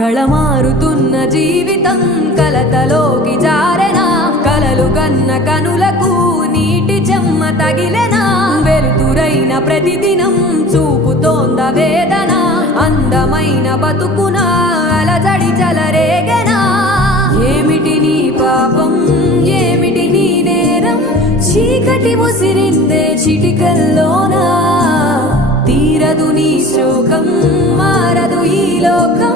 కళమారుతున్న జీవితం కలతలోకి జారెనా కలలు కన్న కనులకు నీటి చెమ్మ తగిలెనా వెలుతురైన ప్రతిదినం చూపుతోంద వేదన అందమైన బతుకున అలజడి చలరేగెనా ఏమిటి నీ పాపం ఏమిటి నీ నేరం చీకటి ముసిరిందే చిటికల్లోనా తీరదు నీ శోకం మారదు ఈ లోకం